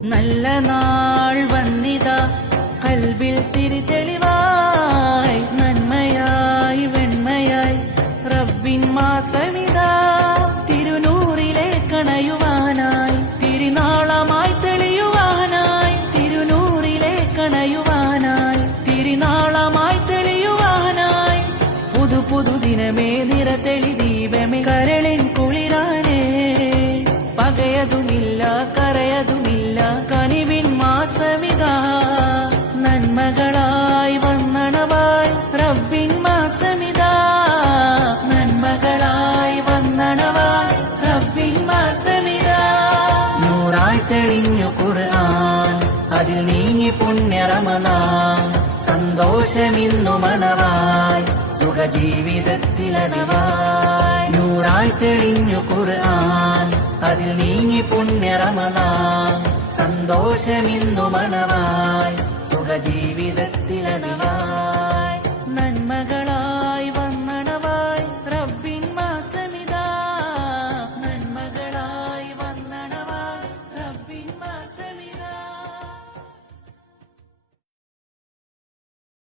നല്ല നാൾ വന്നിതാ കൽബിൽ തിരിതെളിവായി നന്മയായി വെണ്മയായി റബ്ബിൻ മാസമിതാ തിരുനൂറിലെ കണയുവാനായി തിരുനാളമായി തെളിയുവാനായി തിരുനൂറിലെ കണയുവാനായി തിരുനാളമായി തെളിയുവാനായി പുതു പുതു ദിനമേ നിറതെളി ദീപമേ കരളിൻ കുളിരാനേ പകയതുമില്ല കരയതുമില്ല കനിവിൻ മാസമിതാ നന്മകളായി വന്നണവായി റബ്ബിൻ മാസമിതാ നന്മകളായി വന്നണവായി റബ്ബിൻ മാസമിതാ നൂറായി തെളിഞ്ഞു ഖുർആൻ അതിൽ നീങ്ങി പുണ്യ റമളാൻ സന്തോഷമിന്നു മണവായി സുഖജീവിതത്തിലതിവായി നൂറായി തെളിഞ്ഞു ഖുർആൻ അതിൽ നീങ്ങി പുണ്യ റമളാൻ സന്തോഷമിന്നു മണവായി സുഖജീവിതത്തിലതിവായി